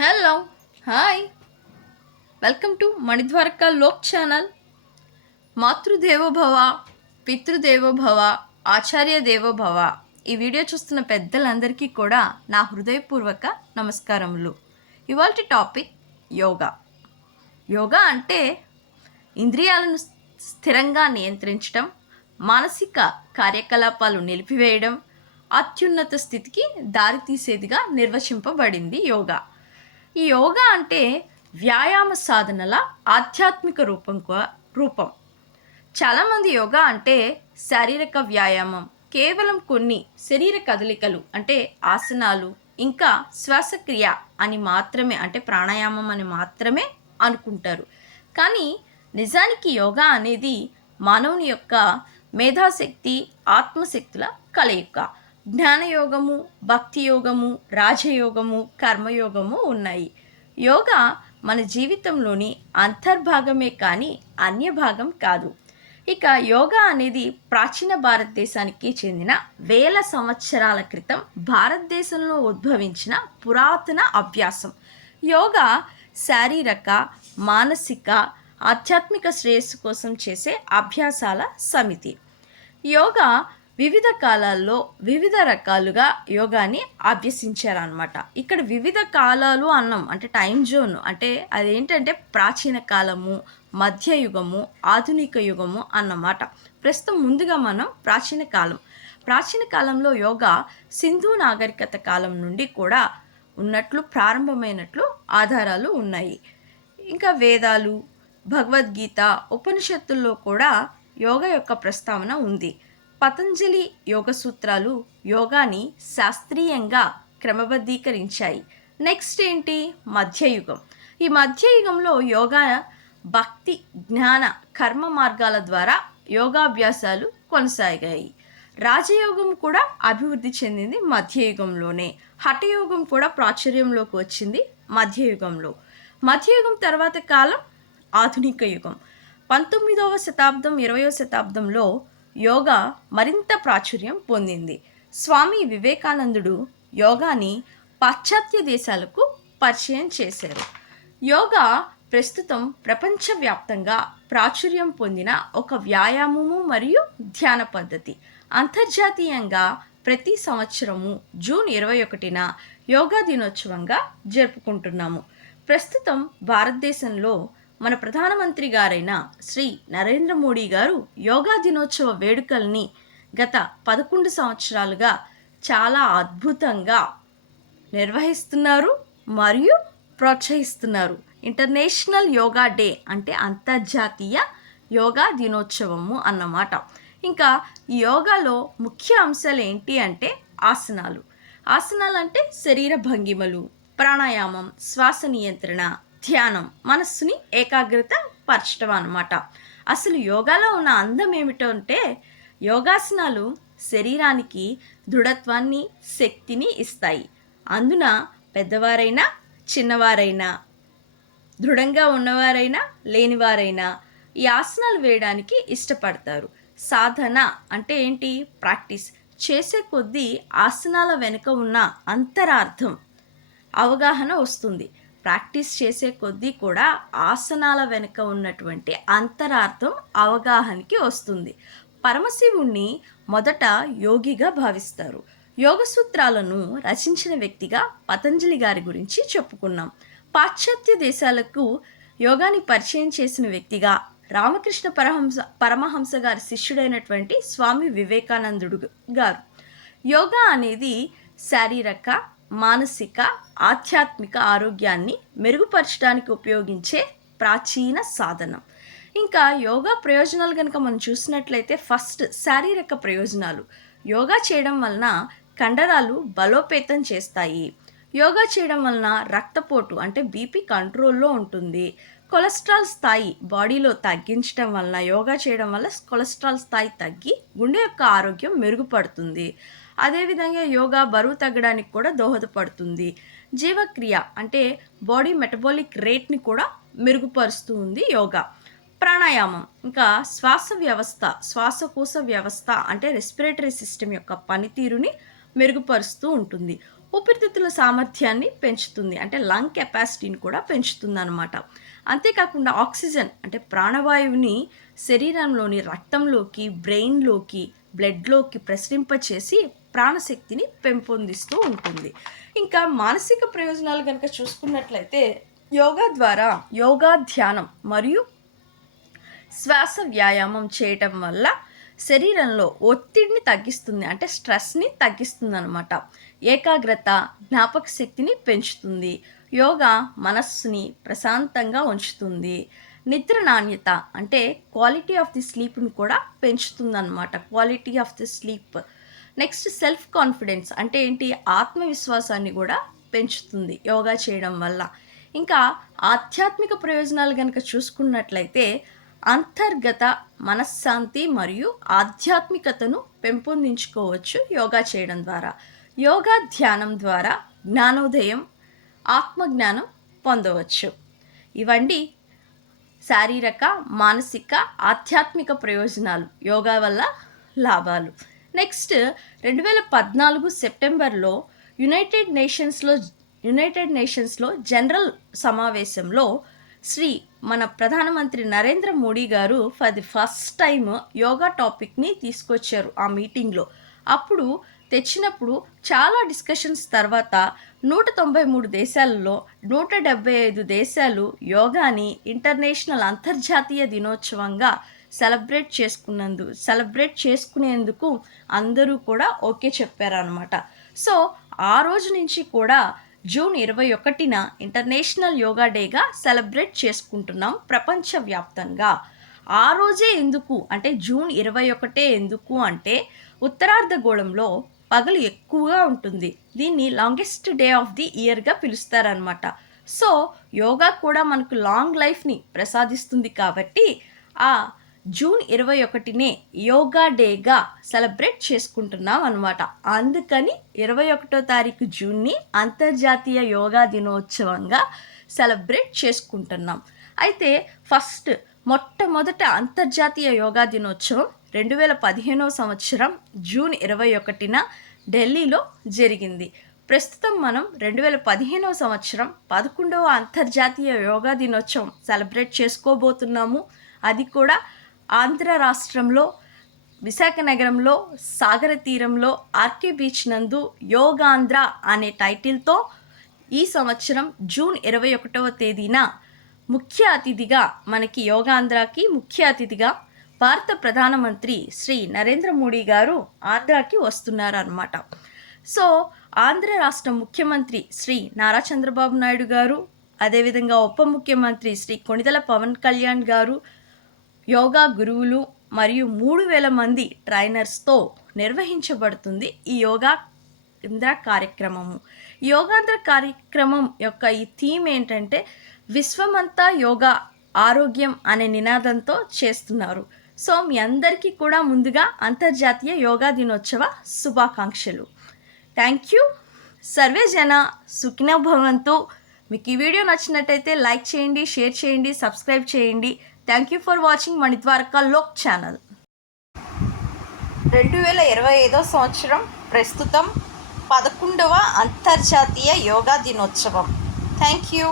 Hello hi. Welcome to Manidwaraka Lok channel. Matrudevobhava పితృదేవోభవ ఆచార్య దేవోభవ. ఈ వీడియో చూస్తున్న పెద్దలందరికీ కూడా నా హృదయపూర్వక నమస్కారములు. ఇవాళ టాపిక్ యోగా. యోగా అంటే ఇంద్రియాలను స్థిరంగా నియంత్రించడం మానసిక కార్యకలాపాలు నిలిపివేయడం అత్యున్నత స్థితికి దారితీసేదిగా నిర్వచింపబడింది యోగా. ఈ యోగా అంటే వ్యాయామ సాధనల ఆధ్యాత్మిక రూపం రూపం. చాలామంది యోగా అంటే శారీరక వ్యాయామం కేవలం కొన్ని శరీర కదలికలు అంటే ఆసనాలు ఇంకా శ్వాసక్రియ అని మాత్రమే అంటే ప్రాణాయామం అని మాత్రమే అనుకుంటారు. కానీ నిజానికి యోగా అనేది మానవుని యొక్క మేధాశక్తి ఆత్మశక్తుల కలయిక. జ్ఞానయోగము భక్తి యోగము రాజయోగము కర్మయోగము ఉన్నాయి. యోగా మన జీవితంలోని అంతర్భాగమే కానీ అన్య భాగం కాదు. ఇక యోగా అనేది ప్రాచీన భారతదేశానికి చెందిన వేల సంవత్సరాల క్రితం భారతదేశంలో ఉద్భవించిన పురాతన అభ్యాసం. యోగా శారీరక మానసిక ఆధ్యాత్మిక శ్రేయస్సు కోసం చేసే అభ్యాసాల సమితి. యోగా వివిధ కాలాల్లో వివిధ రకాలుగా యోగాని అభ్యసించారనమాట ఇక్కడ వివిధ కాలాలు అన్నాం అంటే టైం జోన్ అంటే అదేంటంటే ప్రాచీన కాలము మధ్యయుగము ఆధునిక యుగము అన్నమాట. ప్రస్తుతం ముందుగా మనం ప్రాచీన కాలం. ప్రాచీన కాలంలో యోగా సింధు నాగరికత కాలం నుండి కూడా ఉన్నట్లు ప్రారంభమైనట్లు ఆధారాలు ఉన్నాయి. ఇంకా వేదాలు భగవద్గీత ఉపనిషత్తుల్లో కూడా యోగా యొక్క ప్రస్తావన ఉంది. పతంజలి యోగ సూత్రాలు యోగాని శాస్త్రీయంగా క్రమబద్ధీకరించాయి. నెక్స్ట్ ఏంటి? మధ్యయుగం. ఈ మధ్యయుగంలో యోగా భక్తి జ్ఞాన కర్మ మార్గాల ద్వారా యోగాభ్యాసాలు కొనసాగాయి. రాజయోగం కూడా అభివృద్ధి చెందింది మధ్యయుగంలోనే. హఠయోగం కూడా ప్రాచుర్యంలోకి వచ్చింది మధ్యయుగంలో. మధ్యయుగం తర్వాత కాలం ఆధునిక యుగం. పంతొమ్మిదవ శతాబ్దం ఇరవయో శతాబ్దంలో యోగా మరింత ప్రాచుర్యం పొందింది. స్వామి వివేకానందుడు యోగాని పాశ్చాత్య దేశాలకు పరిచయం చేశారు. యోగా ప్రస్తుతం ప్రపంచవ్యాప్తంగా ప్రాచుర్యం పొందిన ఒక వ్యాయామము మరియు ధ్యాన పద్ధతి. అంతర్జాతీయంగా ప్రతి సంవత్సరము జూన్ ఇరవై ఒకటిన యోగా దినోత్సవంగా జరుపుకుంటున్నాము. ప్రస్తుతం భారతదేశంలో మన ప్రధానమంత్రి గారైన శ్రీ నరేంద్ర మోడీ గారు యోగా దినోత్సవ వేడుకల్ని గత పదకొండు సంవత్సరాలుగా చాలా అద్భుతంగా నిర్వహిస్తున్నారు మరియు ప్రోత్సహిస్తున్నారు. ఇంటర్నేషనల్ యోగా డే అంటే అంతర్జాతీయ యోగా దినోత్సవము అన్నమాట. ఇంకా యోగాలో ముఖ్య అంశాలు ఏంటి అంటే ఆసనాలు. ఆసనాలు అంటే శరీర భంగిమలు ప్రాణాయామం శ్వాస నియంత్రణ ధ్యానం మనస్సుని ఏకాగ్రత పరచడం అన్నమాట. అసలు యోగాలో ఉన్న అందం ఏమిటో అంటే యోగాసనాలు శరీరానికి దృఢత్వాన్ని శక్తిని ఇస్తాయి. అందున పెద్దవారైనా చిన్నవారైనా దృఢంగా ఉన్నవారైనా లేనివారైనా ఈ ఆసనాలు వేయడానికి ఇష్టపడతారు. సాధన అంటే ఏంటి? ప్రాక్టీస్. చేసే కొద్దీ ఆసనాల వెనుక ఉన్న అంతరార్థం అవగాహన వస్తుంది. ప్రాక్టీస్ చేసే కొద్దీ కూడా ఆసనాల వెనుక ఉన్నటువంటి అంతరార్థం అవగాహనకి వస్తుంది. పరమశివుణ్ణి మొదట యోగిగా భావిస్తారు. యోగ సూత్రాలను రచించిన వ్యక్తిగా పతంజలి గారి గురించి చెప్పుకున్నాం. పాశ్చాత్య దేశాలకు యోగాని పరిచయం చేసిన వ్యక్తిగా రామకృష్ణ పరహంస పరమహంస గారి శిష్యుడైనటువంటి స్వామి వివేకానందుడు గారు. యోగా అనేది శారీరక మానసిక ఆధ్యాత్మిక ఆరోగ్యాన్ని మెరుగుపరచడానికి ఉపయోగించే ప్రాచీన సాధనం. ఇంకా యోగా ప్రయోజనాలు కనుక మనం చూసినట్లయితే ఫస్ట్ శారీరక ప్రయోజనాలు. యోగా చేయడం వలన కండరాలు బలోపేతం చేస్తాయి. యోగా చేయడం వలన రక్తపోటు అంటే బీపీ కంట్రోల్లో ఉంటుంది. కొలెస్ట్రాల్ స్థాయి బాడీలో తగ్గించడం వలన యోగా చేయడం వల్ల కొలెస్ట్రాల్ స్థాయి తగ్గి గుండె యొక్క ఆరోగ్యం మెరుగుపడుతుంది. అదేవిధంగా యోగా బరువు తగ్గడానికి కూడా దోహదపడుతుంది. జీవక్రియ అంటే బాడీ మెటబాలిక్ రేట్ని కూడా మెరుగుపరుస్తూ ఉంది యోగా. ప్రాణాయామం ఇంకా శ్వాస వ్యవస్థ శ్వాసకోశ వ్యవస్థ అంటే రెస్పిరేటరీ సిస్టమ్ యొక్క పనితీరుని మెరుగుపరుస్తూ ఉంటుంది. ఊపిరితిత్తుల సామర్థ్యాన్ని పెంచుతుంది. అంటే లంగ్ కెపాసిటీని కూడా పెంచుతుంది అనమాట అంతేకాకుండా ఆక్సిజన్ అంటే ప్రాణవాయువుని శరీరంలోని రక్తంలోకి బ్రెయిన్లోకి బ్లడ్లోకి ప్రసరింపచేసి ప్రాణశక్తిని పెంపొందిస్తూ ఉంటుంది. ఇంకా మానసిక ప్రయోజనాలు కనుక చూసుకున్నట్లయితే యోగా ద్వారా యోగా ధ్యానం మరియు శ్వాస వ్యాయామం చేయటం వల్ల శరీరంలో ఒత్తిడిని తగ్గిస్తుంది అంటే స్ట్రెస్ని తగ్గిస్తుంది అనమాట ఏకాగ్రత జ్ఞాపక శక్తిని పెంచుతుంది. యోగా మనస్సుని ప్రశాంతంగా ఉంచుతుంది. నిద్ర నాణ్యత అంటే క్వాలిటీ ఆఫ్ ది స్లీప్ని కూడా పెంచుతుంది అనమాట quality of the sleep. Next self confidence అంటే ఏంటి? ఆత్మవిశ్వాసాన్ని కూడా పెంచుతుంది యోగా చేయడం వల్ల. ఇంకా ఆధ్యాత్మిక ప్రయోజనాలు కనుక చూసుకున్నట్లయితే అంతర్గత మనశ్శాంతి మరియు ఆధ్యాత్మికతను పెంపొందించుకోవచ్చు యోగా చేయడం ద్వారా. యోగా ధ్యానం ద్వారా జ్ఞానోదయం ఆత్మజ్ఞానం పొందవచ్చు. ఇవండి శారీరక మానసిక ఆధ్యాత్మిక ప్రయోజనాలు. యోగా వల్ల లాభాలు. నెక్స్ట్ రెండు వేల పద్నాలుగు సెప్టెంబర్లో యునైటెడ్ నేషన్స్లో యునైటెడ్ నేషన్స్లో జనరల్ సమావేశంలో శ్రీ మన ప్రధానమంత్రి నరేంద్ర మోడీ గారు for the first time yoga టాపిక్ని తీసుకొచ్చారు ఆ మీటింగ్లో అప్పుడు తెచ్చినప్పుడు చాలా డిస్కషన్స్ తర్వాత నూట తొంభై మూడు దేశాలలో నూట డెబ్బై ఐదు దేశాలు యోగాని ఇంటర్నేషనల్ అంతర్జాతీయ దినోత్సవంగా సెలబ్రేట్ చేసుకున్నందు సెలబ్రేట్ చేసుకునేందుకు అందరూ కూడా ఓకే చెప్పారనమాట సో ఆ రోజు నుంచి కూడా జూన్ ఇరవై ఒకటిన ఇంటర్నేషనల్ యోగా డేగా సెలబ్రేట్ చేసుకుంటున్నాం ప్రపంచవ్యాప్తంగా. ఆ రోజే ఎందుకు అంటే జూన్ ఇరవై ఒకటే ఎందుకు అంటే ఉత్తరార్ధగోళంలో పగలు ఎక్కువగా ఉంటుంది. దీన్ని లాంగెస్ట్ డే ఆఫ్ ది ఇయర్గా పిలుస్తారనమాట సో యోగా కూడా మనకు లాంగ్ లైఫ్ని ప్రసాదిస్తుంది కాబట్టి ఆ జూన్ ఇరవై ఒకటినే యోగా డేగా సెలబ్రేట్ చేసుకుంటున్నాం అనమాట అందుకని ఇరవై ఒకటో తారీఖు జూన్ని అంతర్జాతీయ యోగా దినోత్సవంగా సెలబ్రేట్ చేసుకుంటున్నాం. అయితే ఫస్ట్ మొట్టమొదట అంతర్జాతీయ యోగా దినోత్సవం రెండు వేల పదిహేనో సంవత్సరం జూన్ ఇరవై ఒకటిన ఢిల్లీలో జరిగింది. ప్రస్తుతం మనం రెండు వేల పదిహేనవ సంవత్సరం పదకొండవ అంతర్జాతీయ యోగా దినోత్సవం సెలబ్రేట్ చేసుకోబోతున్నాము. అది కూడా ఆంధ్ర రాష్ట్రంలో విశాఖ నగరంలో సాగర తీరంలో ఆర్కే బీచ్ నందు యోగాంధ్ర అనే టైటిల్తో ఈ సంవత్సరం జూన్ ఇరవై ఒకటవ తేదీన ముఖ్య అతిథిగా మనకి యోగాంధ్రాకి ముఖ్య అతిథిగా భారత ప్రధానమంత్రి శ్రీ నరేంద్ర మోడీ గారు ఆంధ్రాకి వస్తున్నారు అనమాట సో ఆంధ్ర రాష్ట్ర ముఖ్యమంత్రి శ్రీ నారా చంద్రబాబు నాయుడు గారు అదేవిధంగా ఉప ముఖ్యమంత్రి శ్రీ కొణిదల పవన్ కళ్యాణ్ గారు యోగా గురువులు మరియు మూడు వేల మంది ట్రైనర్స్తో నిర్వహించబడుతుంది ఈ యోగా ఇంద్ర కార్యక్రమము. యోగాంధ్ర కార్యక్రమం యొక్క ఈ థీమ్ ఏంటంటే విశ్వమంతా యోగా ఆరోగ్యం అనే నినాదంతో చేస్తున్నారు. సో మీ అందరికీ కూడా ముందుగా అంతర్జాతీయ యోగా దినోత్సవ శుభాకాంక్షలు. Thank you. సర్వే జన సుఖిన భవంతు. మీకు ఈ వీడియో నచ్చినట్టయితే లైక్ చేయండి షేర్ చేయండి సబ్స్క్రైబ్ చేయండి. Thank you for watching Manidwaraka Lok channel రెండు వేల ఇరవై ఐదో సంవత్సరం ప్రస్తుతం పదకొండవ అంతర్జాతీయ యోగా దినోత్సవం. Thank you